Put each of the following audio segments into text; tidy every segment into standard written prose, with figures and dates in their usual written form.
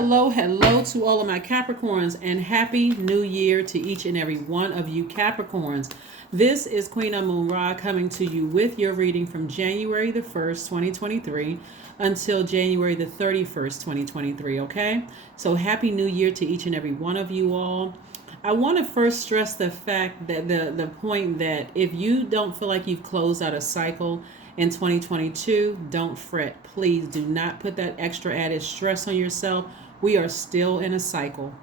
hello, hello to all of my Capricorns, and happy new year to each and every one of you Capricorns. This is Queen Amun Ra coming to you with your reading from January the 1st, 2023 until January the 31st, 2023, okay? So happy new year to each and every one of you all. I want to first stress the fact that the point that if you don't feel like you've closed out a cycle in 2022, don't fret. Please do not put that extra added stress on yourself. We are still in a cycle.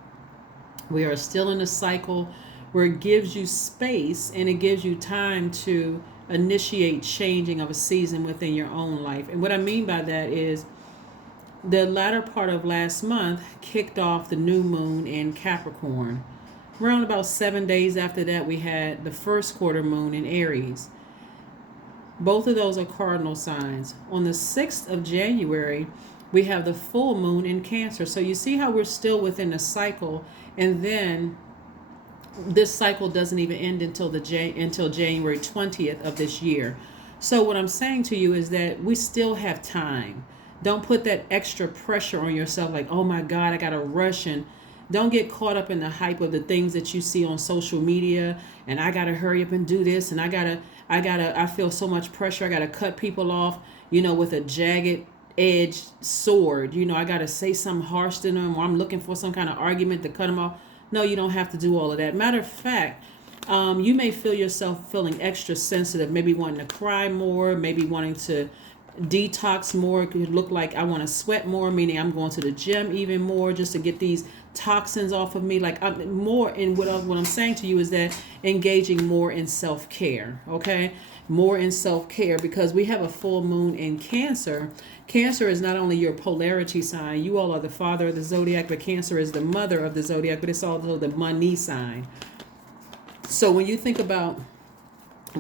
We are still in a cycle where it gives you space and it gives you time to initiate changing of a season within your own life. And what I mean by that is the latter part of last month kicked off the new moon in Capricorn. Around about 7 days after that, we had the first quarter moon in Aries. Both of those are cardinal signs. On the 6th of January, we have the full moon in Cancer. So you see how we're still within a cycle, and then this cycle doesn't even end until January 20th of this year. So what I'm saying to you is that we still have time. Don't put that extra pressure on yourself like, oh my God, I got to rush, and don't get caught up in the hype of the things that you see on social media. And I got to hurry up and do this. And I feel so much pressure. I got to cut people off, with a jagged edged sword. I got to say something harsh to them, or I'm looking for some kind of argument to cut them off. No, you don't have to do all of that. Matter of fact, you may feel yourself feeling extra sensitive, maybe wanting to cry more, maybe wanting to detox more. It could look like I want to sweat more, meaning I'm going to the gym even more just to get these toxins off of me. Like I'm more in what I'm saying to you is that engaging more in self-care, okay? More in self-care, because we have a full moon in Cancer. Cancer is not only your polarity sign. You all are the father of the zodiac, but Cancer is the mother of the zodiac, but it's also the money sign. So when you think about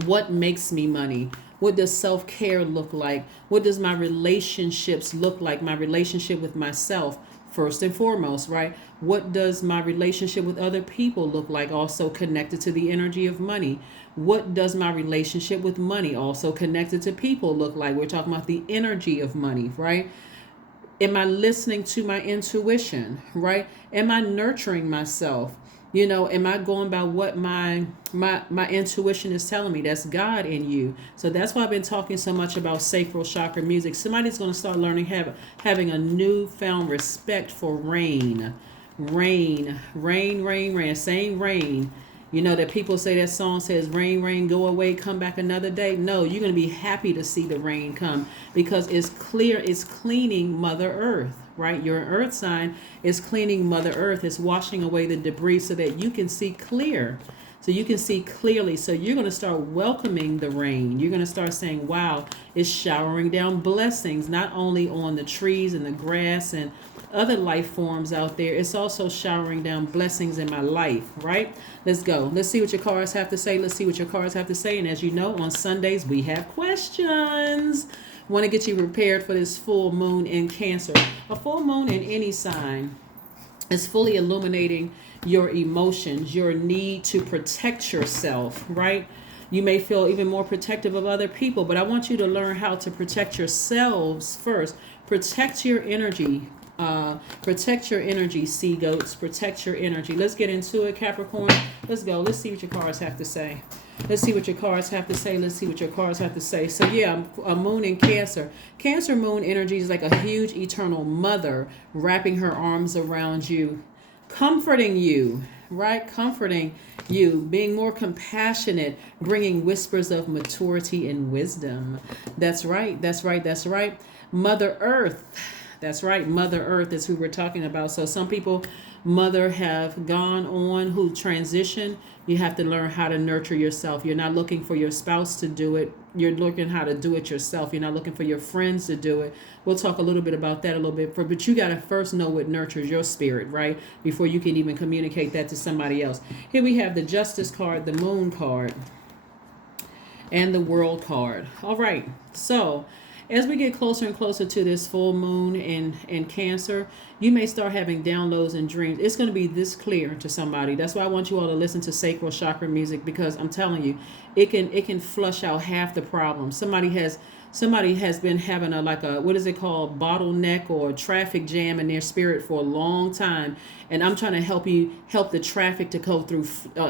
what makes me money, what does self-care look like? What does my relationships look like? My relationship with myself, first and foremost, right? What does my relationship with other people look like? Also connected to the energy of money. What does my relationship with money, also connected to people, look like? We're talking about the energy of money, right? Am I listening to my intuition, right? Am I nurturing myself? Am I going by what my intuition is telling me? That's God in you. So that's why I've been talking so much about sacral chakra music. Somebody's going to start learning, having a newfound respect for rain. Rain, rain, rain, rain. Saying rain. That people say that song says, rain, rain, go away, come back another day. No, you're going to be happy to see the rain come, because it's clear, it's cleaning Mother Earth, right? Your earth sign is cleaning Mother Earth. It's washing away the debris so that you can see clear. So you can see clearly. So you're going to start welcoming the rain. You're going to start saying, wow, it's showering down blessings, not only on the trees and the grass and other life forms out there. It's also showering down blessings in my life, right? Let's go. Let's see what your cards have to say. Let's see what your cards have to say. And as you know, on Sundays, we have questions. Want to get you prepared for this full moon in Cancer. A full moon in any sign is fully illuminating your emotions, your need to protect yourself, right? You may feel even more protective of other people, but I want you to learn how to protect yourselves first. Protect your energy. Protect your energy, sea goats. Protect your energy. Let's get into it, Capricorn. Let's go. Let's see what your cards have to say. Let's see what your cards have to say. Let's see what your cards have to say. So yeah, a moon in Cancer. Cancer moon energy is like a huge eternal mother wrapping her arms around you, comforting you, right? Comforting you, being more compassionate, bringing whispers of maturity and wisdom. That's right. That's right. That's right. Mother Earth. That's right. Mother Earth is who we're talking about. So some people, mother, have gone on who transition. You have to learn how to nurture yourself. You're not looking for your spouse to do it. You're looking how to do it yourself. You're not looking for your friends to do it. We'll talk a little bit about that a little bit. But you got to first know what nurtures your spirit, right? Before you can even communicate that to somebody else. Here we have the Justice card, the Moon card, and the World card. All right. So as we get closer and closer to this full moon in Cancer, you may start having downloads and dreams. It's going to be this clear to somebody. That's why I want you all to listen to sacral chakra music, because I'm telling you, it can flush out half the problem. Somebody has somebody has been having a, like a, what is it called, bottleneck or traffic jam in their spirit for a long time, and I'm trying to help the traffic to go through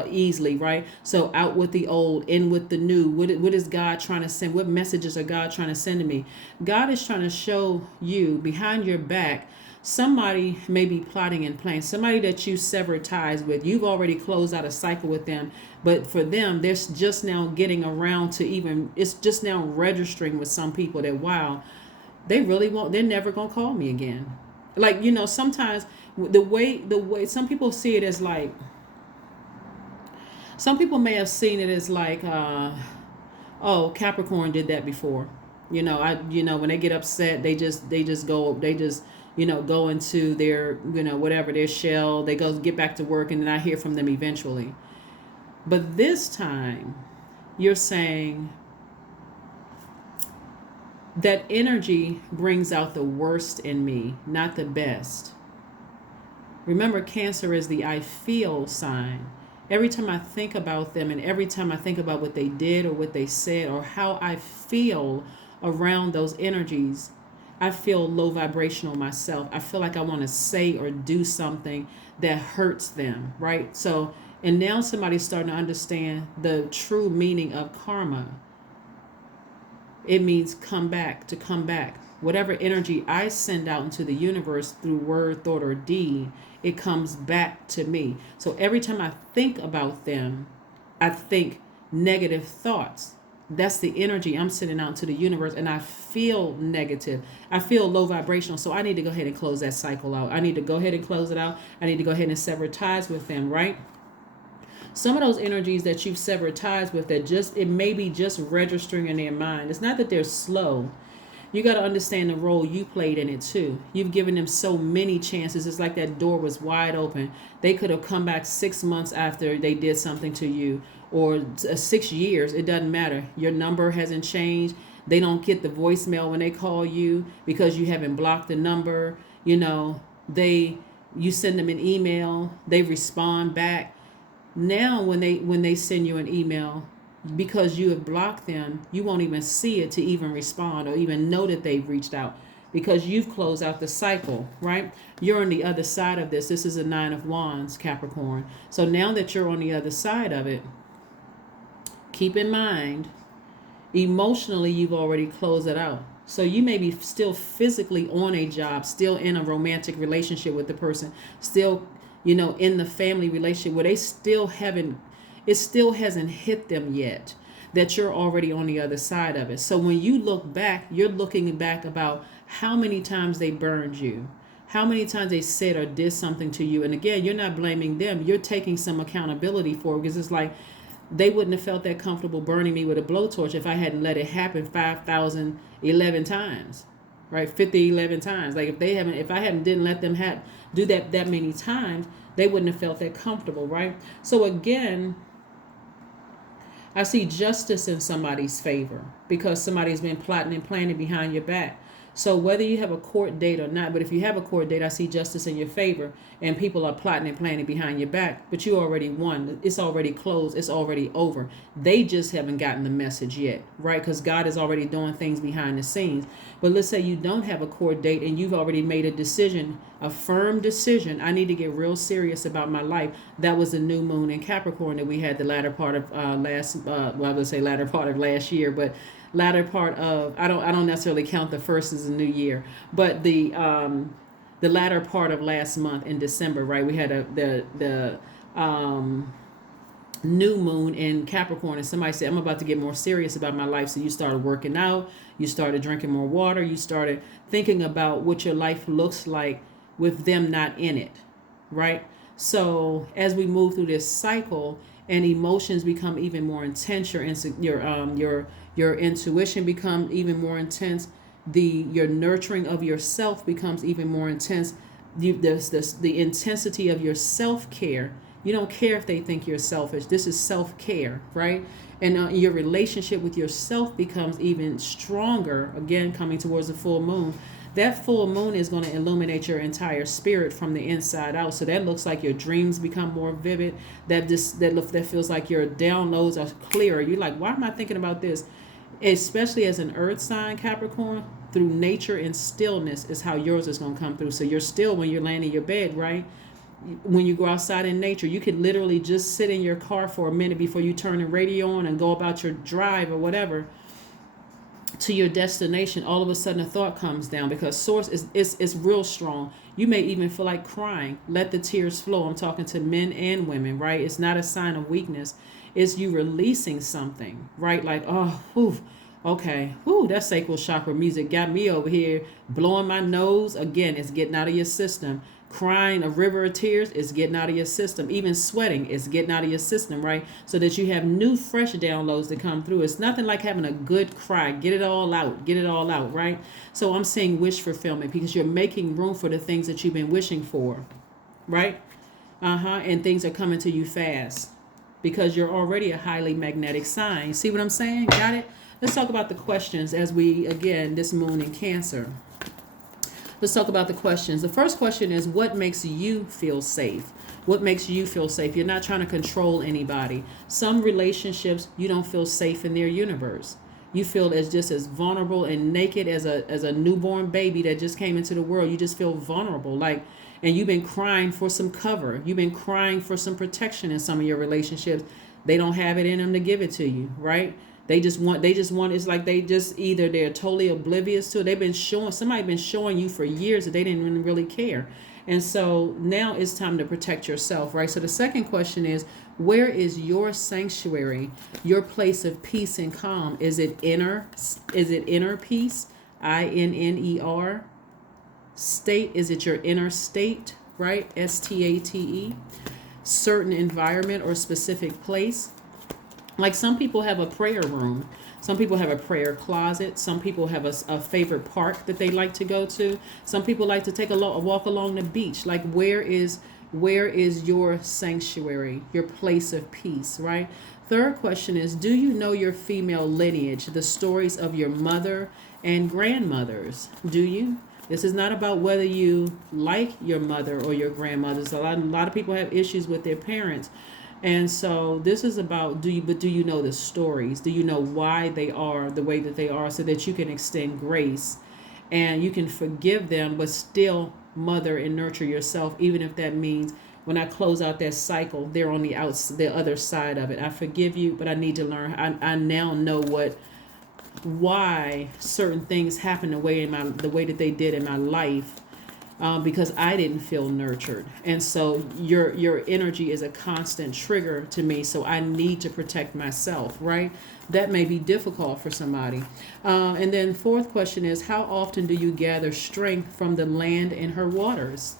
easily, right? So out with the old, in with the new. What is God trying to send? What messages are God trying to send to me? God is trying to show you behind your back, somebody may be plotting and planning, somebody that you severed ties with. You've already closed out a cycle with them, but for them, they're just now getting around to even, it's just now registering with some people that, wow, they really won't, they're never going to call me again. Like, sometimes the way some people see it as like, some people may have seen it as like, oh, Capricorn did that before. When they get upset, they just go into their, whatever, their shell. They go get back to work, and then I hear from them eventually. But this time, you're saying that energy brings out the worst in me, not the best. Remember, Cancer is the I feel sign. Every time I think about them, and every time I think about what they did or what they said or how I feel around those energies, I feel low vibrational myself. I feel like I want to say or do something that hurts them, right? So, and now somebody's starting to understand the true meaning of karma. It means come back, to come back. Whatever energy I send out into the universe through word, thought, or deed, it comes back to me. So every time I think about them, I think negative thoughts. That's the energy I'm sending out to the universe, and I feel negative. I feel low vibrational. So I need to go ahead and close that cycle out. I need to go ahead and close it out. I need to go ahead and sever ties with them, right? Some of those energies that you've severed ties with, that just, it may be just registering in their mind. It's not that they're slow. You got to understand the role you played in it too. You've given them so many chances. It's like that door was wide open. They could have come back 6 months after they did something to you, or 6 years. It doesn't matter. Your number hasn't changed. They don't get the voicemail when they call you because you haven't blocked the number. You send them an email, they respond back. Now when they send you an email, because you have blocked them, you won't even see it to even respond or even know that they've reached out, because you've closed out the cycle, right? You're on the other side of this. This is a 9 of Wands, Capricorn. So now that you're on the other side of it, keep in mind, emotionally, you've already closed it out. So you may be still physically on a job, still in a romantic relationship with the person, still, in the family relationship where it still hasn't hit them yet that you're already on the other side of it. So when you look back, you're looking back about how many times they burned you, how many times they said or did something to you. And again, you're not blaming them. You're taking some accountability for it, because it's like, they wouldn't have felt that comfortable burning me with a blowtorch if I hadn't let it happen 5,011 times, right? 11 times. Like if I didn't let them do that many times, they wouldn't have felt that comfortable, right? So again, I see justice in somebody's favor because somebody's been plotting and planning behind your back. So whether you have a court date or not, but if you have a court date, I see justice in your favor, and people are plotting and planning behind your back, but you already won. It's already closed. It's already over. They just haven't gotten the message yet, right? Because God is already doing things behind the scenes. But let's say you don't have a court date and you've already made a decision, a firm decision. I need to get real serious about my life. That was the new moon in Capricorn that we had the latter part of latter part of last year, but latter part of, I don't necessarily count the first as a new year, but the latter part of last month in December, right? We had the new moon in Capricorn, and somebody said, I'm about to get more serious about my life. So you started working out, you started drinking more water, you started thinking about what your life looks like with them not in it, right? So as we move through this cycle and emotions become even more intense, your intuition becomes even more intense, your nurturing of yourself becomes even more intense. The intensity of your self-care. You don't care if they think you're selfish. This is self-care, right? And your relationship with yourself becomes even stronger, again, coming towards the full moon. That full moon is going to illuminate your entire spirit from the inside out. So that looks like your dreams become more vivid. That feels like your downloads are clearer. You're like, why am I thinking about this? especially as an earth sign, Capricorn, through nature and stillness is how yours is going to come through. So you're still when you're laying in your bed, right? When you go outside in nature, you could literally just sit in your car for a minute before you turn the radio on and go about your drive or whatever to your destination. All of a sudden a thought comes down, because source is real strong. You may even feel like crying. Let the tears flow. I'm talking to men and women, right? It's not a sign of weakness. It's you releasing something, right? Like, oh, whew, okay, whew, that sacral chakra music got me over here blowing my nose. Again, it's getting out of your system. Crying a river of tears is getting out of your system. Even sweating is getting out of your system, right? So that you have new, fresh downloads that come through. It's nothing like having a good cry. Get it all out. Get it all out, right? So I'm saying wish fulfillment, because you're making room for the things that you've been wishing for, right? And things are coming to you fast because you're already a highly magnetic sign. See what I'm saying? Got it? Let's talk about the questions as we, again, this moon in Cancer. Let's talk about the questions. The first question is, what makes you feel safe? What makes you feel safe? You're not trying to control anybody. Some relationships, you don't feel safe in their universe. You feel as just as vulnerable and naked as a newborn baby that just came into the world. You just feel vulnerable, like, and you've been crying for some cover. You've been crying for some protection in some of your relationships. They don't have it in them to give it to you, right? They just want, it's like they just either they're totally oblivious to it. Somebody been showing you for years that they didn't really care. And so now it's time to protect yourself, right? So the second question is, where is your sanctuary, your place of peace and calm? Is it inner peace? INNER state. Is it your inner state, right? STATE. Certain environment or specific place. Like some people have a prayer room. Some people have a prayer closet. Some people have a favorite park that they like to go to. Some people like to take a walk along the beach. Like where is your sanctuary, your place of peace, right? Third question is, do you know your female lineage, the stories of your mother and grandmothers? Do you? This is not about whether you like your mother or your grandmothers. A lot of people have issues with their parents. And so this is about, do you know the stories? Do you know why they are the way that they are, so that you can extend grace and you can forgive them, but still mother and nurture yourself, even if that means when I close out that cycle, they're on the other side of it. I forgive you, but I need to learn. I now know why certain things happen the way that they did in my life. Because I didn't feel nurtured. And so your energy is a constant trigger to me. So I need to protect myself, right? That may be difficult for somebody. And then fourth question is, how often do you gather strength from the land and her waters?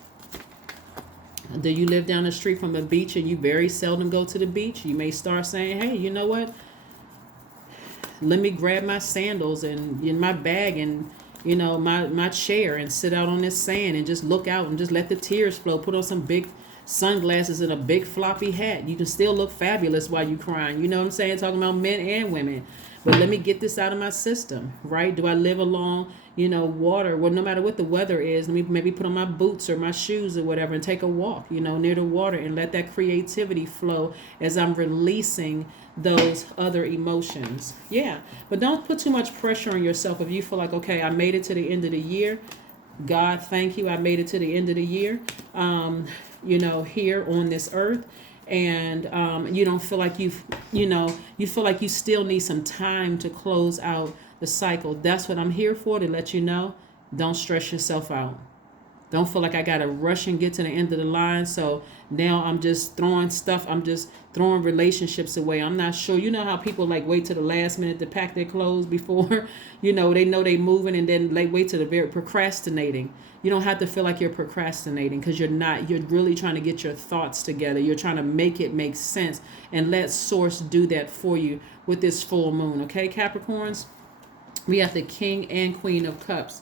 Do you live down the street from a beach and you very seldom go to the beach? You may start saying, hey, you know what? Let me grab my sandals and in my bag and my chair and sit out on this sand and just look out and just let the tears flow. Put on some big sunglasses and a big floppy hat. You can still look fabulous while you're crying. You know what I'm saying? Talking about men and women. But let me get this out of my system, right? Do I live along, water? Well, no matter what the weather is, let me maybe put on my boots or my shoes or whatever and take a walk, near the water and let that creativity flow as I'm releasing those other emotions. Yeah. But don't put too much pressure on yourself. If you feel like, okay, I made it to the end of the year. God, thank you. I made it to the end of the year, here on this earth. And you don't feel like you feel like you still need some time to close out the cycle. That's what I'm here for, to let you know. Don't stress yourself out. Don't feel like I got to rush and get to the end of the line. So now I'm just throwing stuff. I'm just throwing relationships away. I'm not sure. You know how people wait to the last minute to pack their clothes before, they know they moving, and then they wait to the very procrastinating. You don't have to feel like you're procrastinating, because you're not. You're really trying to get your thoughts together. You're trying to make it make sense, and let Source do that for you with this full moon. Okay, Capricorns? We have the King and Queen of Cups.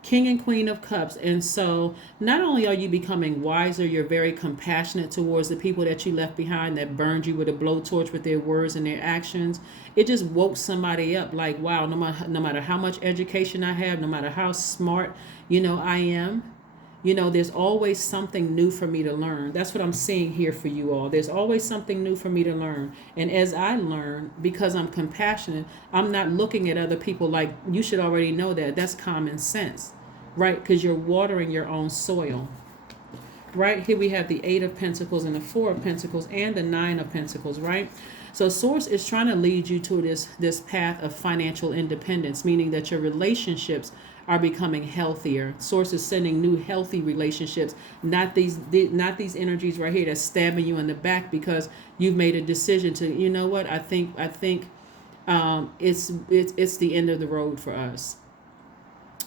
King and Queen of Cups. And so not only are you becoming wiser, you're very compassionate towards the people that you left behind that burned you with a blowtorch with their words and their actions. It just woke somebody up like, wow, no matter how much education I have, no matter how smart, I am, There's always something new for me to learn. That's what I'm seeing here for you all. There's always something new for me to learn. And as I learn, because I'm compassionate, I'm not looking at other people like, you should already know that. That's common sense, right? Because you're watering your own soil. Right here we have the 8 of Pentacles and the 4 of Pentacles and the 9 of Pentacles, right? So Source is trying to lead you to this path of financial independence, meaning that your relationships are becoming healthier. Source is sending new healthy relationships, not these energies right here that's stabbing you in the back because you've made a decision to, you know what, I think it's the end of the road for us.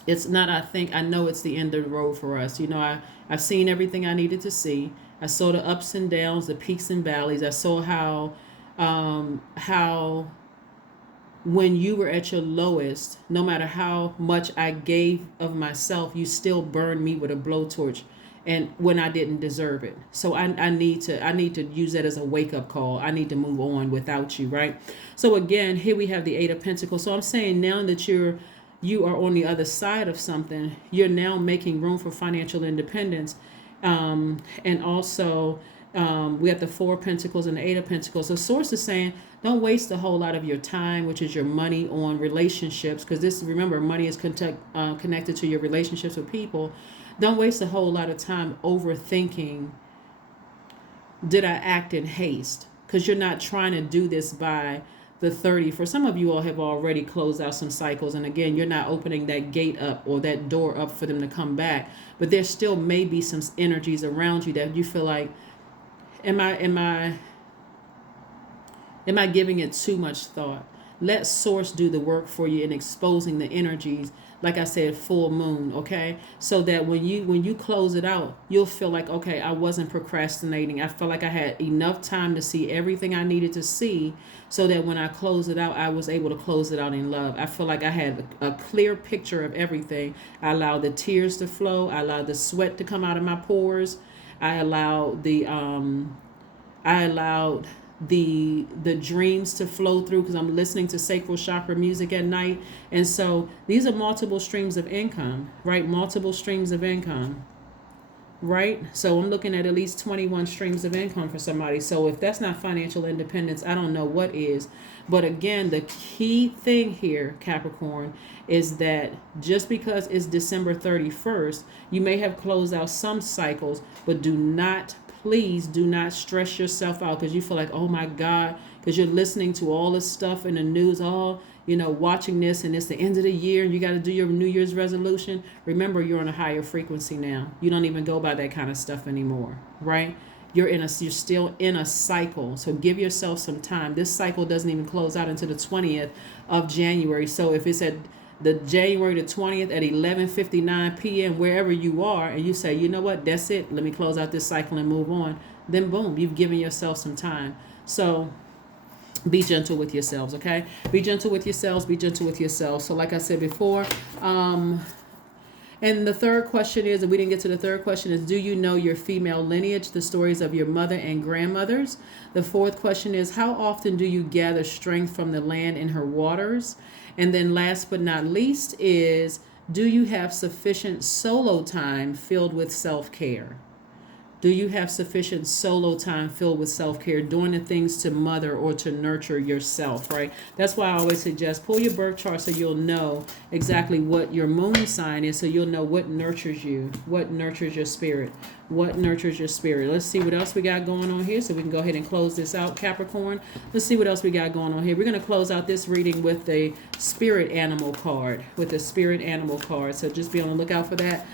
It's not, I know it's the end of the road for us. I've seen everything I needed to see. I saw the ups and downs, the peaks and valleys. I saw how when you were at your lowest, no matter how much I gave of myself, you still burned me with a blowtorch, and when I didn't deserve it. So I need to use that as a wake-up call. I need to move on without you, right? So again, here we have the 8 of Pentacles. So I'm saying now that you are on the other side of something, you're now making room for financial independence. And also we have the 4 of Pentacles and the 8 of Pentacles. So Source is saying, don't waste a whole lot of your time, which is your money, on relationships, because remember, money is connected to your relationships with people. Don't waste a whole lot of time overthinking, did I act in haste? Because you're not trying to do this by the 30. For some of you all have already closed out some cycles, and again, you're not opening that gate up or that door up for them to come back, but there still may be some energies around you that you feel like, am I giving it too much thought? Let Source do the work for you in exposing the energies, like I said, full moon, okay? So that when you close it out, you'll feel like, okay, I wasn't procrastinating. I felt like I had enough time to see everything I needed to see, so that when I close it out, I was able to close it out in love. I feel like I had a clear picture of everything. I allowed the tears to flow. I allowed the sweat to come out of my pores. I allowed the dreams to flow through, because I'm listening to sacral chakra music at night. And so these are multiple streams of income, right? Multiple streams of income, right? So I'm looking at least 21 streams of income for somebody. So if that's not financial independence, I don't know what is. But again, the key thing here, Capricorn, is that just because it's December 31st, you may have closed out some cycles, but please do not stress yourself out because you feel like, oh my God, because you're listening to all this stuff in the news, watching this, and it's the end of the year and you got to do your New Year's resolution. Remember, you're on a higher frequency now. You don't even go by that kind of stuff anymore, right? You're still in a cycle. So give yourself some time. This cycle doesn't even close out until the 20th of January. So if it's at the January the 20th at 11:59 p.m. wherever you are, and you say, you know what, that's it, let me close out this cycle and move on, then boom, you've given yourself some time. So be gentle with yourselves, okay? Be gentle with yourselves. Be gentle with yourselves. So like I said before, and the third question is, and we didn't get to the third question, is do you know your female lineage, the stories of your mother and grandmothers? The fourth question is, how often do you gather strength from the land and her waters? And then last but not least is, do you have sufficient solo time filled with self-care? Do you have sufficient solo time filled with self-care, doing the things to mother or to nurture yourself, right? That's why I always suggest pull your birth chart so you'll know exactly what your moon sign is, so you'll know what nurtures you, what nurtures your spirit, what nurtures your spirit. Let's see what else we got going on here so we can go ahead and close this out, Capricorn. Let's see what else we got going on here. We're going to close out this reading with a spirit animal card, So just be on the lookout for that.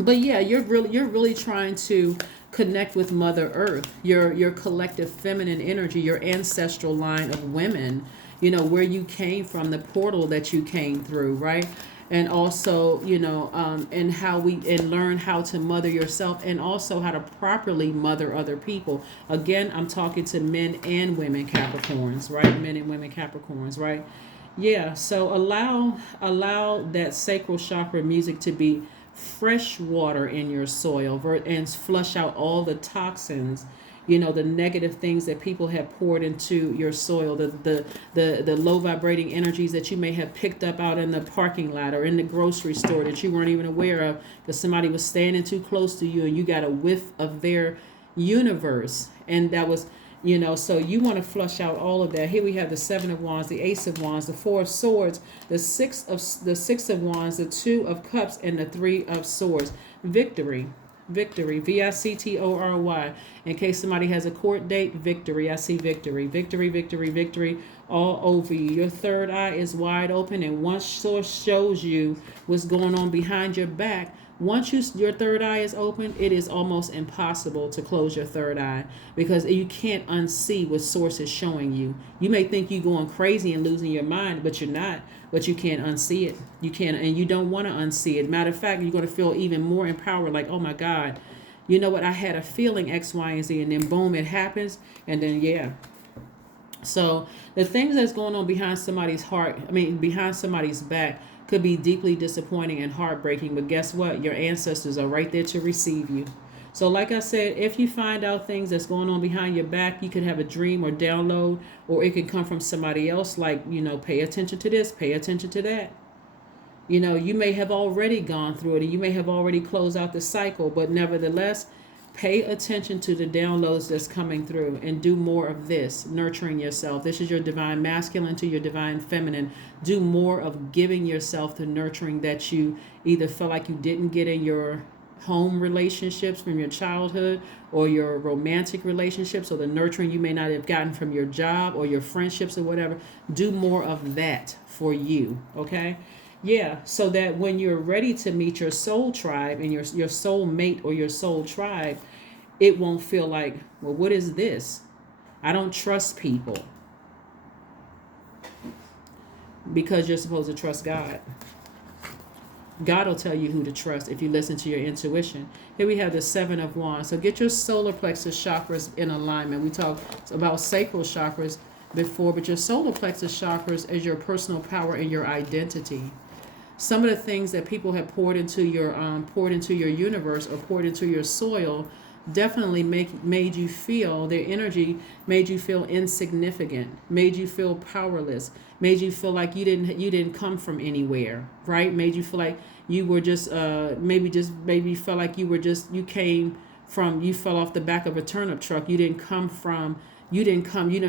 But yeah, you're really trying to connect with Mother Earth, your collective feminine energy, your ancestral line of women, where you came from, the portal that you came through, right? And also, and learn how to mother yourself, and also how to properly mother other people. Again, I'm talking to men and women Capricorns, right? Men and women Capricorns, right? Yeah, so allow that sacral chakra music to be fresh water in your soil and flush out all the toxins the negative things that people have poured into your soil, the low vibrating energies that you may have picked up out in the parking lot or in the grocery store that you weren't even aware of because somebody was standing too close to you and you got a whiff of their universe. And that was, so you want to flush out all of that. Here we have the Seven of Wands, the Ace of Wands, the Four of Swords, the Six of Wands, the Two of Cups, and the Three of Swords. Victory, Victory. In case somebody has a court date, victory. I see victory, victory all over you. Your third eye is wide open, and once source shows you what's going on behind your back, once your third eye is open, it is almost impossible to close your third eye because you can't unsee what source is showing you. You may think you're going crazy and losing your mind, but you're not. But you can't unsee it. You can't, and you don't want to unsee it. Matter of fact, you're going to feel even more empowered, like, oh my God, you know what? I had a feeling X, Y, and Z, and then boom, it happens, and then yeah. So the things that's going on behind somebody's behind somebody's back could be deeply disappointing and heartbreaking, but guess what? Your ancestors are right there to receive you. So like I said, if you find out things that's going on behind your back, you could have a dream or download, or it could come from somebody else, like, pay attention to this, pay attention to that. You may have already gone through it and you may have already closed out the cycle, but nevertheless, pay attention to the downloads that's coming through and do more of this, nurturing yourself. This is your divine masculine to your divine feminine. Do more of giving yourself the nurturing that you either felt like you didn't get in your home relationships from your childhood or your romantic relationships, or the nurturing you may not have gotten from your job or your friendships or whatever. Do more of that for you, okay? Yeah, so that when you're ready to meet your soul tribe and your soul mate or your soul tribe, it won't feel like, well, what is this? I don't trust people. Because you're supposed to trust God. God will tell you who to trust if you listen to your intuition. Here we have the Seven of Wands. So get your solar plexus chakras in alignment. We talked about sacral chakras before, but your solar plexus chakras is your personal power and your identity. Some of the things that people have poured into your universe or poured into your soil definitely made you feel, their energy made you feel insignificant, made you feel powerless, made you feel like you didn't come from anywhere, right? Made you feel like you were just maybe felt like you fell off the back of a turnip truck. You didn't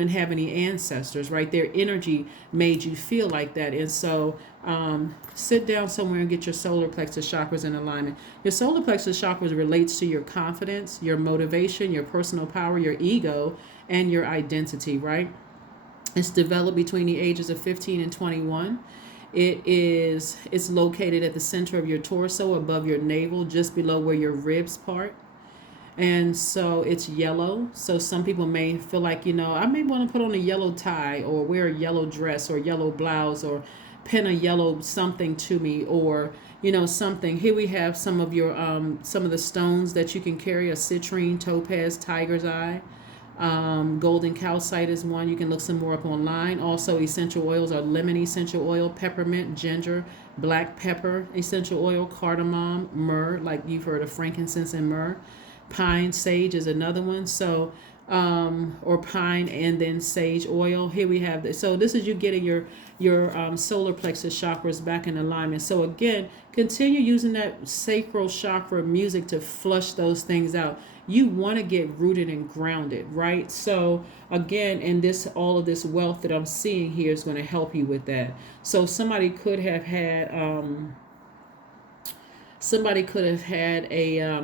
have any ancestors, right? Their energy made you feel like that. And so sit down somewhere and get your solar plexus chakras in alignment. Your solar plexus chakras relates to your confidence, your motivation, your personal power, your ego, and your identity, right? It's developed between the ages of 15 and 21. It's located at the center of your torso, above your navel, just below where your ribs part. And so it's yellow. So some people may feel like, I may want to put on a yellow tie or wear a yellow dress or yellow blouse or pin a yellow something to me, or, something. Here we have some of the stones that you can carry: a citrine, topaz, tiger's eye. Golden calcite is one. You can look some more up online. Also, essential oils are lemon essential oil, peppermint, ginger, black pepper essential oil, cardamom, myrrh, like you've heard of frankincense and myrrh. Pine sage is another one. So or pine and then sage oil. Here we have this. So this is you getting your solar plexus chakras back in alignment. So again, continue using that sacral chakra music to flush those things out. You want to get rooted and grounded, right? So again, and all of this wealth that I'm seeing here is going to help you with that. So somebody could have had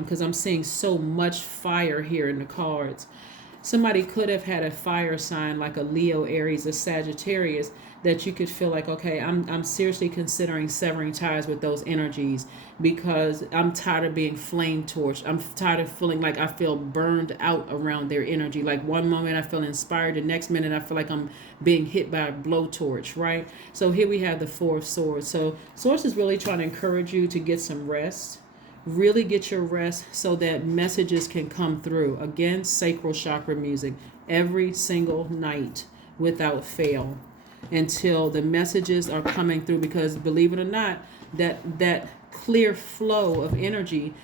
because I'm seeing so much fire here in the cards. Somebody could have had a fire sign like a Leo, Aries, a Sagittarius, that you could feel like, okay, I'm seriously considering severing ties with those energies because I'm tired of being flame torched. I'm tired of feeling like I feel burned out around their energy. Like one moment I feel inspired, the next minute I feel like I'm being hit by a blowtorch, right? So here we have the Four of Swords. So Source is really trying to encourage you to get some rest. Really get your rest so that messages can come through. Again, sacral chakra music every single night without fail until the messages are coming through, because believe it or not, that clear flow of energy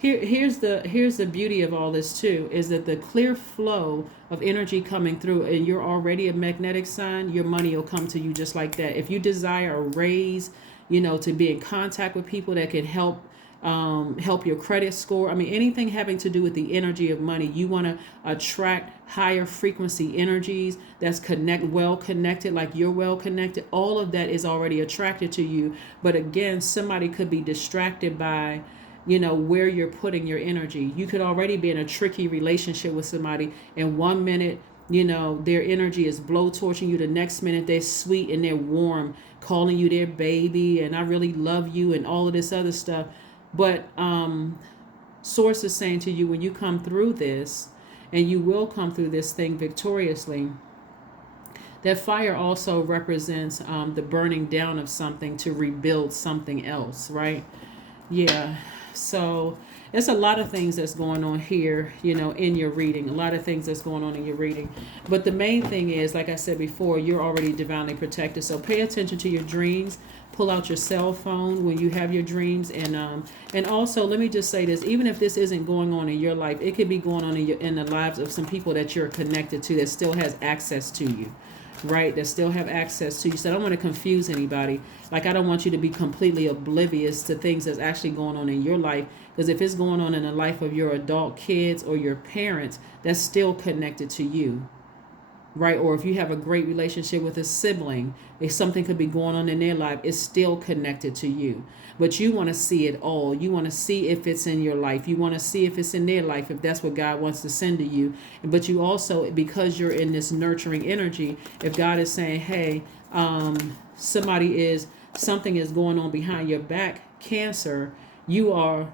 Here's the beauty of all this too, is that the clear flow of energy coming through, and you're already a magnetic sign, your money will come to you just like that. If you desire a raise, to be in contact with people that can help your credit score. I mean, anything having to do with the energy of money, you want to attract higher frequency energies that's well connected, like you're well connected. All of that is already attracted to you. But again, somebody could be distracted by where you're putting your energy. You could already be in a tricky relationship with somebody, and 1 minute their energy is blowtorching you, the next minute they're sweet and they're warm, calling you their baby and I really love you and all of this other stuff. But source is saying to you, when you come through this, and you will come through this thing victoriously, that fire also represents the burning down of something to rebuild something else, right? Yeah. So there's a lot of things that's going on here, in your reading, a lot of things that's going on in your reading. But the main thing is, like I said before, you're already divinely protected. So pay attention to your dreams. Pull out your cell phone when you have your dreams. And also, let me just say this, even if this isn't going on in your life, it could be going on in the lives of some people that you're connected to that still has access to you. Right, that still have access to you. So I don't want to confuse anybody. Like, I don't want you to be completely oblivious to things that's actually going on in your life, because if it's going on in the life of your adult kids or your parents, that's still connected to you. Right? Or if you have a great relationship with a sibling, if something could be going on in their life, it's still connected to you. But you want to see it all. You want to see if it's in your life. You want to see if it's in their life, if that's what God wants to send to you. But you also, because you're in this nurturing energy, if God is saying, hey, something is going on behind your back, Cancer, your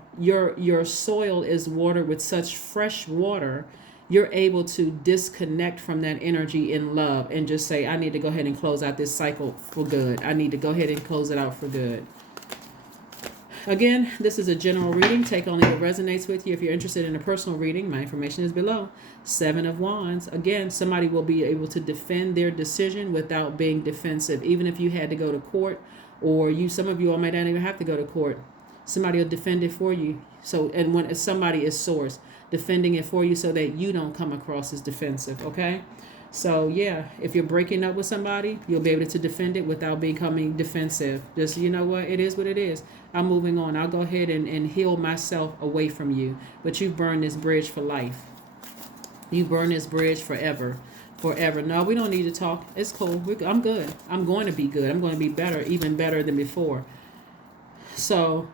soil is watered with such fresh water, you're able to disconnect from that energy in love and just say, I need to go ahead and close out this cycle for good. I need to go ahead and close it out for good. Again, this is a general reading. Take only what resonates with you. If you're interested in a personal reading, my information is below. 7 of Wands. Again, somebody will be able to defend their decision without being defensive. Even if you had to go to court, or some of you all might not even have to go to court. Somebody will defend it for you. So, and when somebody is source, defending it for you so that you don't come across as defensive, okay? So, yeah, if you're breaking up with somebody, you'll be able to defend it without becoming defensive. Just, you know what? It is what it is. I'm moving on. I'll go ahead and heal myself away from you. But you burn this bridge for life. You burn this bridge forever. Forever. No, we don't need to talk. It's cool. I'm good. I'm going to be good. I'm going to be better, even better than before. So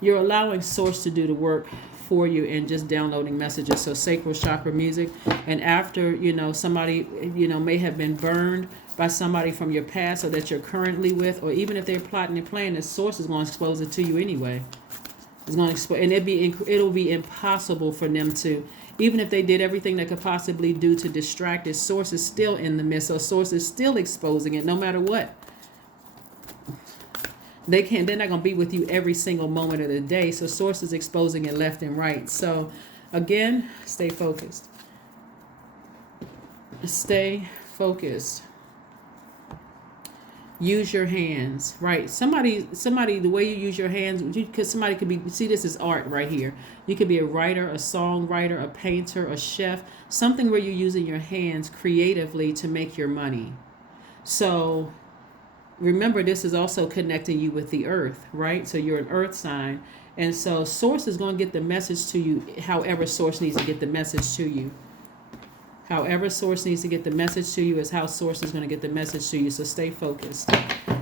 you're allowing Source to do the work for you and just downloading messages. So sacral chakra music. And after, somebody, may have been burned by somebody from your past or that you're currently with, or even if they're plotting and planning, the Source is going to expose it to you anyway. It's going to expose, and it'll be impossible for them to, even if they did everything they could possibly do to distract it, Source is still in the midst. So Source is still exposing it no matter what. They're not going to be with you every single moment of the day. So Source is exposing it left and right. So again, stay focused. Stay focused. Use your hands, right? Somebody, the way you use your hands, because somebody could be, see, this is art right here. You could be a writer, a songwriter, a painter, a chef, something where you're using your hands creatively to make your money. So remember, this is also connecting you with the earth, right? So you're an earth sign. And so Source is going to get the message to you however Source needs to get the message to you. However Source needs to get the message to you is how Source is going to get the message to you. So stay focused.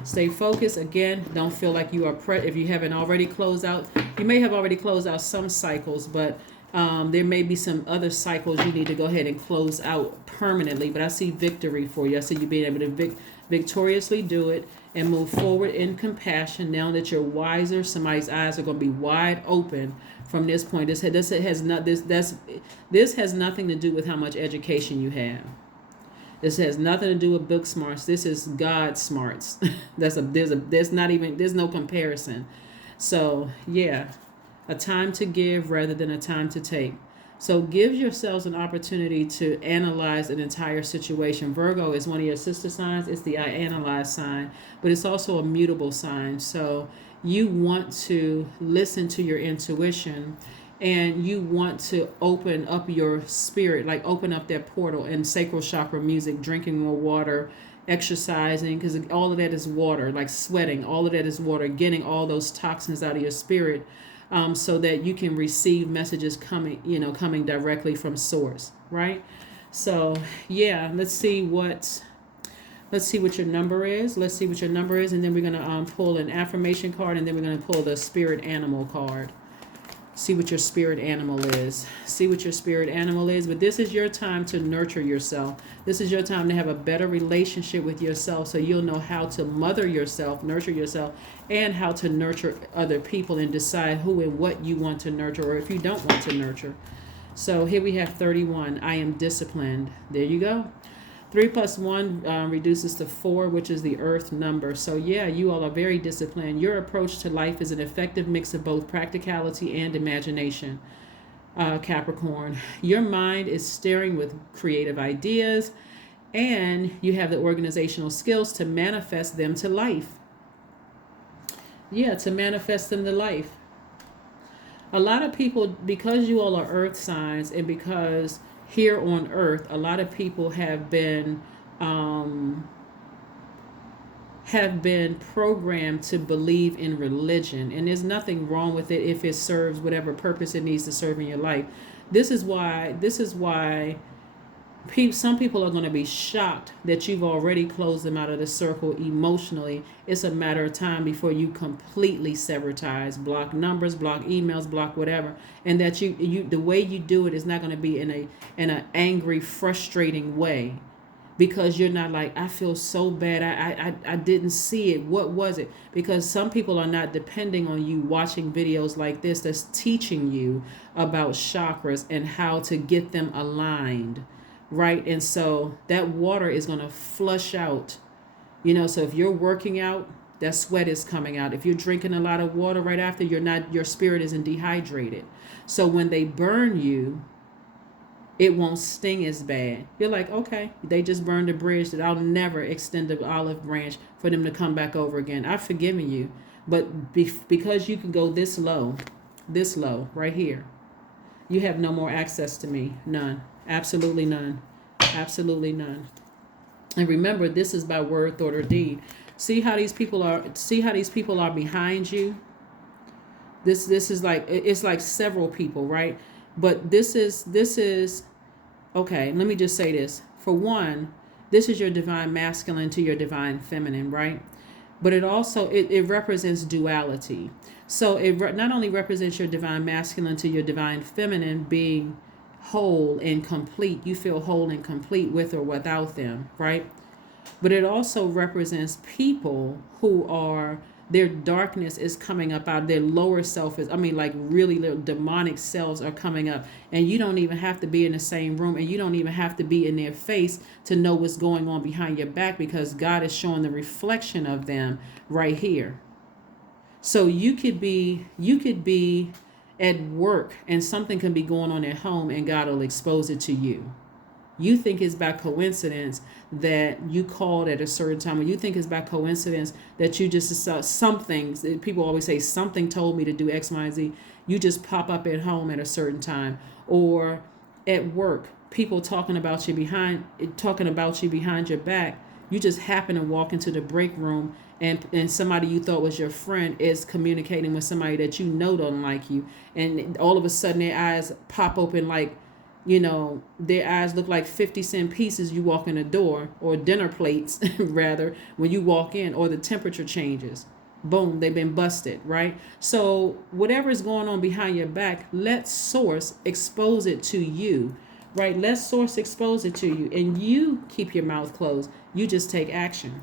Stay focused. Again, don't feel like you are if you haven't already closed out. You may have already closed out some cycles, but there may be some other cycles you need to go ahead and close out permanently. But I see victory for you. I see you being able to victoriously do it and move forward in compassion. Now that you're wiser, somebody's eyes are going to be wide open from this point. This has nothing to do with how much education you have. This has nothing to do with book smarts. This is God smarts. There's no comparison. So yeah, a time to give rather than a time to take. So give yourselves an opportunity to analyze an entire situation. Virgo is one of your sister signs. It's the I analyze sign, but it's also a mutable sign. So you want to listen to your intuition and you want to open up your spirit, like open up that portal, and sacral chakra music, drinking more water, exercising, because all of that is water, like sweating, all of that is water, getting all those toxins out of your spirit, so that you can receive messages coming directly from source, right? So yeah, let's see what your number is. Let's see what your number is, and then we're gonna pull an affirmation card, and then we're gonna pull the spirit animal card. See what your spirit animal is. See what your spirit animal is. But this is your time to nurture yourself. This is your time to have a better relationship with yourself, so you'll know how to mother yourself, nurture yourself, and how to nurture other people, and decide who and what you want to nurture, or if you don't want to nurture. So here we have 31. I am disciplined. There you go. 3 plus 1 reduces to 4, which is the earth number. So yeah, you all are very disciplined. Your approach to life is an effective mix of both practicality and imagination, Capricorn. Your mind is stirring with creative ideas, and you have the organizational skills to manifest them to life. Yeah, to manifest them to life. A lot of people, because you all are earth signs, and because here on earth, a lot of people have been programmed to believe in religion, and there's nothing wrong with it if it serves whatever purpose it needs to serve in your life. This is why some people are going to be shocked that you've already closed them out of the circle emotionally. It's a matter of time before you completely sever ties, block numbers, block emails, block whatever, and that you the way you do it is not going to be in an angry, frustrating way, because you're not like, I feel so bad, I didn't see it, what was it? Because some people are not depending on you watching videos like this that's teaching you about chakras and how to get them aligned. Right. And so that water is going to flush out, so if you're working out, that sweat is coming out. If you're drinking a lot of water right after, your spirit isn't dehydrated. So when they burn you, it won't sting as bad. You're like, okay, they just burned a bridge that I'll never extend the olive branch for them to come back over again. I've forgiven you. But because you can go this low right here, you have no more access to me. None. Absolutely none. Absolutely none. And remember, this is by word, thought, or deed. See how these people are behind you? This is like, it's like several people, right? But this is okay, let me just say this. For one, this is your divine masculine to your divine feminine, right? But it also it represents duality. So it not only represents your divine masculine to your divine feminine being whole and complete. You feel whole and complete with or without them, right? But it also represents people who are, their darkness is coming up out, their lower self is, like really little demonic selves are coming up, and you don't even have to be in the same room, and you don't even have to be in their face to know what's going on behind your back, because God is showing the reflection of them right here. So you could be at work, and something can be going on at home, and God will expose it to you. You think it's by coincidence that you called at a certain time, or you think it's by coincidence that you just saw something. People always say, something told me to do X, Y, and Z. You just pop up at home at a certain time, or at work, people talking about you behind your back. You just happen to walk into the break room, and somebody you thought was your friend is communicating with somebody that you know don't like you, and all of a sudden their eyes pop open like, their eyes look like 50-cent pieces. You walk in the door, or dinner plates rather, when you walk in, or the temperature changes. Boom, they've been busted, right? So whatever is going on behind your back, let source expose it to you, right? Let source expose it to you, and you keep your mouth closed. You just take action.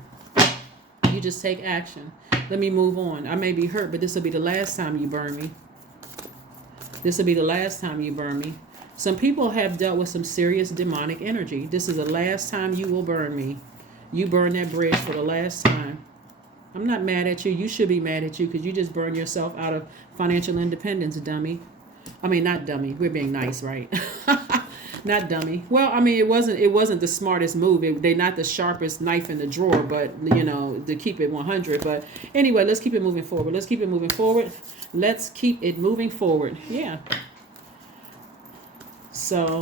You just take action. Let me move on. I may be hurt, but this will be the last time you burn me. This will be the last time you burn me. Some people have dealt with some serious demonic energy. This is the last time you will burn me. You burn that bridge for the last time. I'm not mad at you. You should be mad at you, because you just burned yourself out of financial independence, dummy. Not dummy. We're being nice, right? Not dummy. Well, it wasn't the smartest move. They're not the sharpest knife in the drawer, but to keep it 100. But anyway, let's keep it moving forward. Let's keep it moving forward. Yeah. So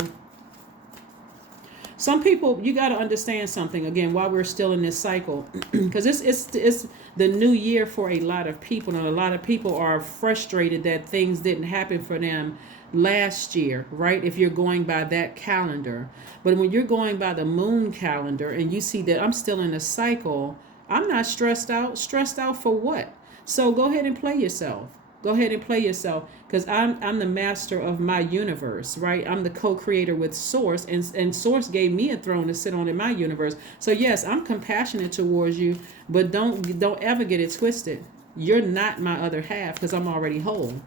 some people, you got to understand something again while we're still in this cycle, because it's the new year for a lot of people, and a lot of people are frustrated that things didn't happen for them last year, right? If you're going by that calendar. But when you're going by the moon calendar and you see that I'm still in a cycle, I'm not stressed out. Stressed out for what? So go ahead and play yourself. Go ahead and play yourself, because I'm the master of my universe, right? I'm the co-creator with Source, and Source gave me a throne to sit on in my universe. So yes, I'm compassionate towards you, but don't ever get it twisted. You're not my other half, because I'm already whole.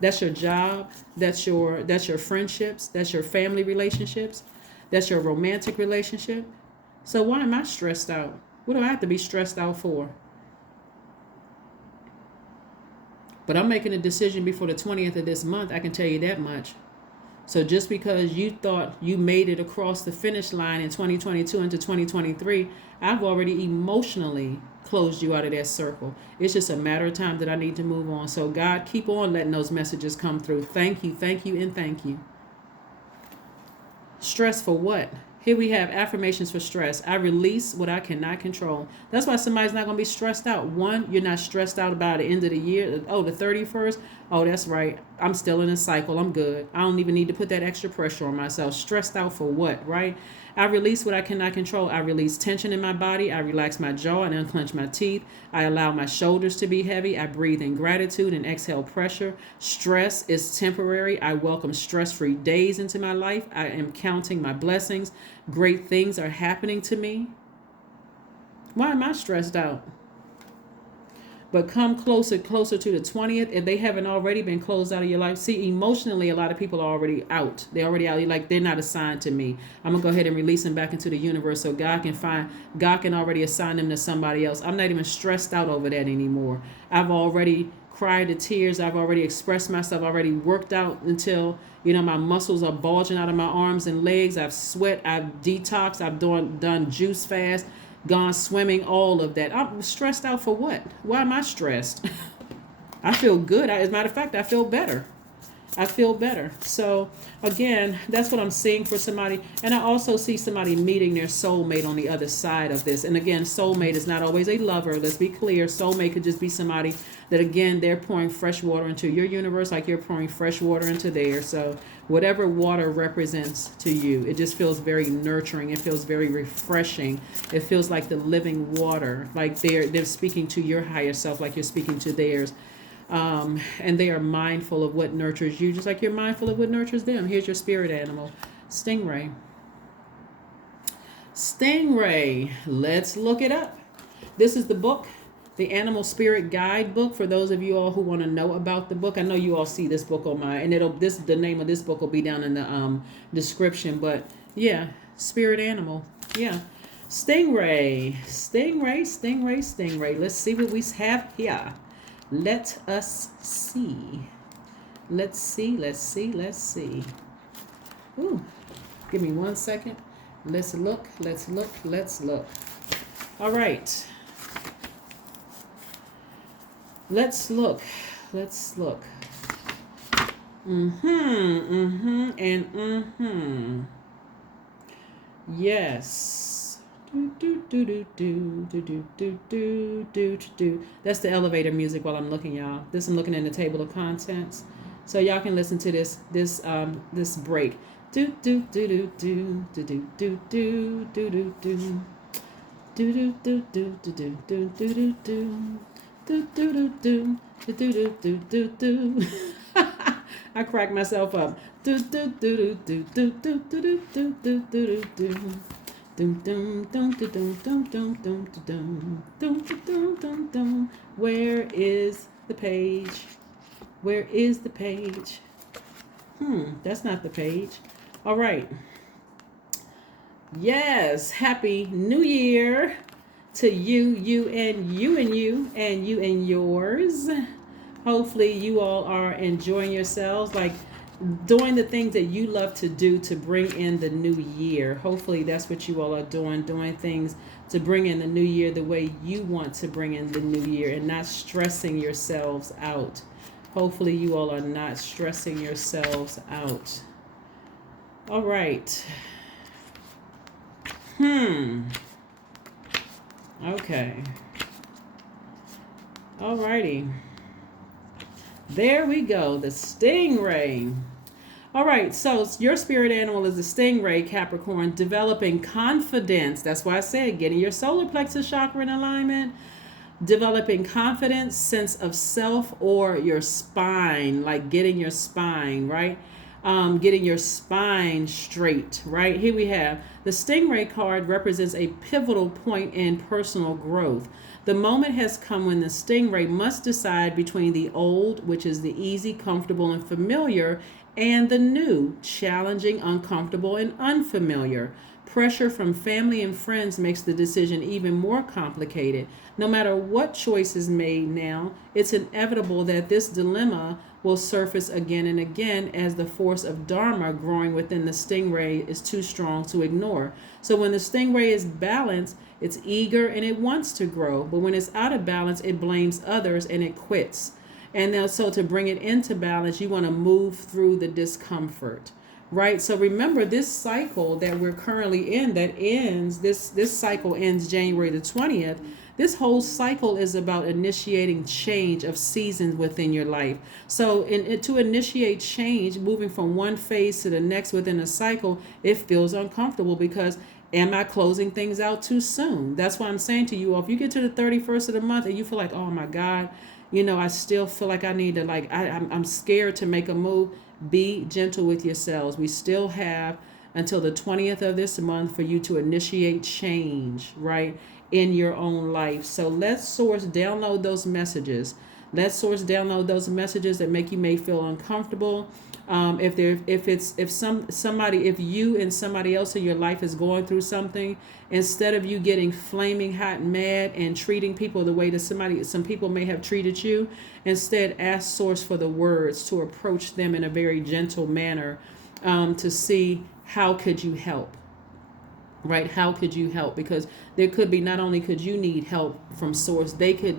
That's your job, that's your friendships, that's your family relationships, that's your romantic relationship. So why am I stressed out? What do I have to be stressed out for? But I'm making a decision before the 20th of this month, I can tell you that much. So just because you thought you made it across the finish line in 2022 into 2023, I've already emotionally closed you out of that circle. It's just a matter of time that I need to move on. So God, keep on letting those messages come through. Thank you, and thank you. Stress for what? Here we have affirmations for stress. I release what I cannot control. That's why somebody's not going to be stressed out. One, you're not stressed out about the end of the year. Oh, the 31st. Oh, that's right. I'm still in a cycle. I'm good. I don't even need to put that extra pressure on myself. Stressed out for what, right? I release what I cannot control. I release tension in my body. I relax my jaw and unclench my teeth. I allow my shoulders to be heavy. I breathe in gratitude and exhale pressure. Stress is temporary. I welcome stress-free days into my life. I am counting my blessings. Great things are happening to me. Why am I stressed out? But come closer to the 20th, if they haven't already been closed out of your life. See, emotionally, a lot of people are already out. They're already out. Like, they're not assigned to me. I'm going to go ahead and release them back into the universe so God can already assign them to somebody else. I'm not even stressed out over that anymore. I've already cried the tears. I've already expressed myself. I've already worked out until, my muscles are bulging out of my arms and legs. I've sweat. I've detoxed. I've done juice fast. Gone swimming, all of that. I'm stressed out for what? Why am I stressed? I feel good. As a matter of fact, I feel better. So again, that's what I'm seeing for somebody. And I also see somebody meeting their soulmate on the other side of this. And again, soulmate is not always a lover. Let's be clear. Soulmate could just be somebody that, again, they're pouring fresh water into your universe like you're pouring fresh water into theirs. So whatever water represents to you, it just feels very nurturing. It feels very refreshing. It feels like the living water, like they're speaking to your higher self, like you're speaking to theirs. And they are mindful of what nurtures you, just like you're mindful of what nurtures them. Here's your spirit animal, Stingray. Stingray, let's look it up. This is the book, the Animal Spirit Guide book. For those of you all who want to know about the book, I know you all see this book on my, and the name of this book will be down in the description. But yeah, spirit animal, yeah. Stingray. Let's see what we have here. Let us see. Let's see. Ooh, give me 1 second. Let's look. All right. Let's look. And yes. That's the elevator music while I'm looking, y'all. I'm looking in the table of contents, so y'all can listen to this break. I crack myself up. Where is the page? That's not the page. All right. Yes, happy new year to you and yours. Hopefully you all are enjoying yourselves, like doing the things that you love to do to bring in the new year. Hopefully that's what you all are doing things to bring in the new year the way you want to bring in the new year, and not stressing yourselves out. Hopefully you all are not stressing yourselves out. All right. Okay. Alrighty. There we go. The Stingray. All right, so your spirit animal is the stingray, Capricorn, developing confidence. That's why I said getting your solar plexus chakra in alignment, developing confidence, sense of self, or your spine, like getting your spine, right? Getting your spine straight, right? Here we have the Stingray card represents a pivotal point in personal growth. The moment has come when the Stingray must decide between the old, which is the easy, comfortable, and familiar, and the new, challenging, uncomfortable, and unfamiliar. Pressure from family and friends makes the decision even more complicated. No matter what choice is made now, it's inevitable that this dilemma will surface again and again as the force of Dharma growing within the stingray is too strong to ignore. So when the stingray is balanced, it's eager and it wants to grow. But when it's out of balance, it blames others and it quits. And now, so to bring it into balance, you want to move through the discomfort, right? So remember this cycle that we're currently in that ends, this cycle ends January the 20th. This whole cycle is about initiating change of seasons within your life. So to initiate change, moving from one phase to the next within a cycle, it feels uncomfortable because am I closing things out too soon? That's why I'm saying to you all, if you get to the 31st of the month and you feel like, oh my God, I still feel like I need to, I'm scared to make a move. Be gentle with yourselves. We still have until the 20th of this month for you to initiate change, right, in your own life. So let Source download those messages. Let Source download those messages that make you may feel uncomfortable. If you and somebody else in your life is going through something, instead of you getting flaming hot and mad and treating people the way that some people may have treated you, instead ask Source for the words to approach them in a very gentle manner, to see how could you help. Right? How could you help? Because there could be, not only could you need help from Source, they can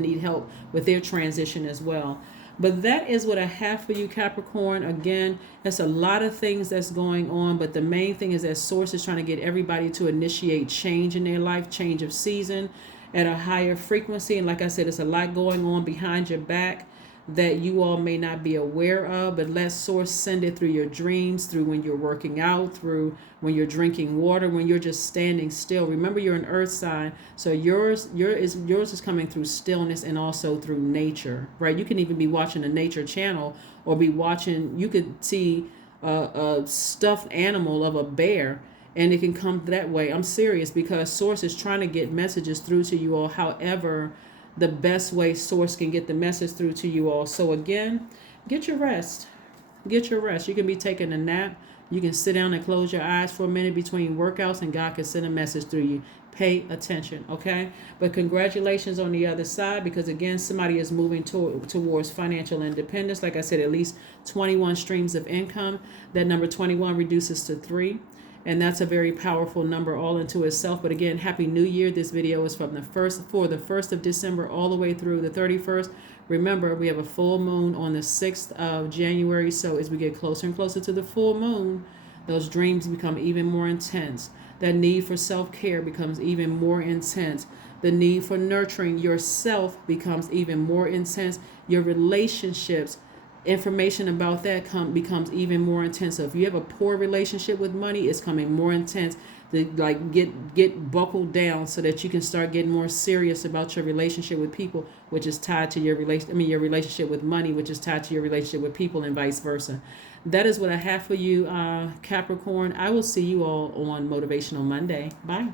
need help with their transition as well. But that is what I have for you, Capricorn. Again, there's a lot of things that's going on, but the main thing is that Source is trying to get everybody to initiate change in their life, change of season at a higher frequency. And like I said, there's a lot going on behind your back that you all may not be aware of, but let Source send it through your dreams, through when you're working out, through when you're drinking water, when you're just standing still. Remember, you're an earth sign, so yours is coming through stillness and also through nature, right? You can even be watching a nature channel or be watching, you could see a stuffed animal of a bear, and it can come that way. I'm serious, because Source is trying to get messages through to you all, however the best way Source can get the message through to you all. So again, get your rest. Get your rest. You can be taking a nap. You can sit down and close your eyes for a minute between workouts, and God can send a message through you. Pay attention, okay? But congratulations on the other side, because again, somebody is moving towards financial independence. Like I said, at least 21 streams of income. That number 21 reduces to 3. And that's a very powerful number all into itself. But again, Happy New Year. This video is from the 1st of December all the way through the 31st. Remember, we have a full moon on the 6th of January. So as we get closer and closer to the full moon, those dreams become even more intense. That need for self-care becomes even more intense. The need for nurturing yourself becomes even more intense. Your relationships, information about that becomes even more intense. So if you have a poor relationship with money, it's coming more intense. Get buckled down so that you can start getting more serious about your relationship with people, which is tied to your your relationship with money, which is tied to your relationship with people, and vice versa. That is what I have for you, Capricorn. I will see you all on Motivational Monday. Bye.